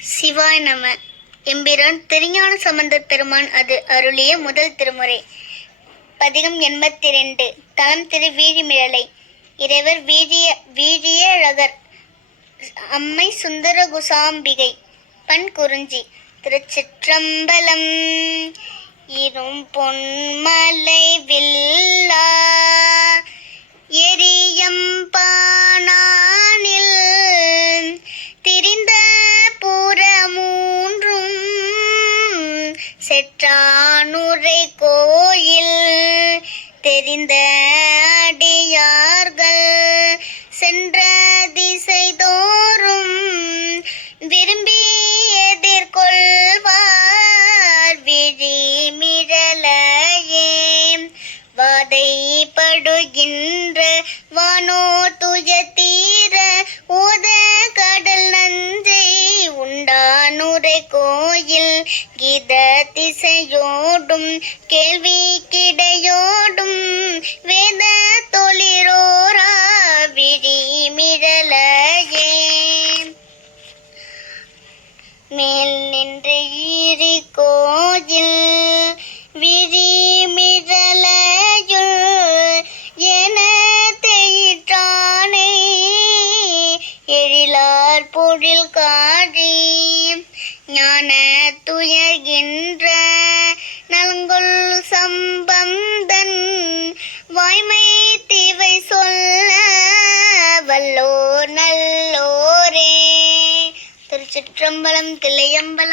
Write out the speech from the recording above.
சிவாய் நம. எம்பிரான் திருஞான சம்பந்தர் பெருமான் அது அருளிய முதல் திருமுறை. பதிகம் 82. தலம் திரு வீழிமிழலை. இறைவர் வீழியழகர். அம்மை சுந்தரகுசாம்பிகை. பண் குறிஞ்சி. திருச்சிற்றம்பலம். இரும் பொன்மலை வில்லா எரியம்பானானில் திரிந்த புறமூன்றும் செற்றானுரை கோயில் தெரிந்த அடியார்கள் சென்ற திசை தோறும் விரும்பி எதிர்கொள்வார் விழிமிழலையே. வாதைப்படுகின்ற வானோ துயதீர ஓத கடல் நஞ்சை உண்டானுரை கோயில் கீத திசையோடும் கேள்வி கிடையோடும் வேத தொழிரோரா விழிமிழலையே. மேல் நின்று ஈரி கோயில் விழிமிழலையுள் என தேயிற்றானே எழிலார் பொழில் காழி ஞான துயர்கின்ற நலங்கொள் சம்பந்தன் வாய்மை தீவை சொல்ல வல்லோர் நல்லோரே. திருச்சிற்றம்பலம். தில்லையம்பலம்.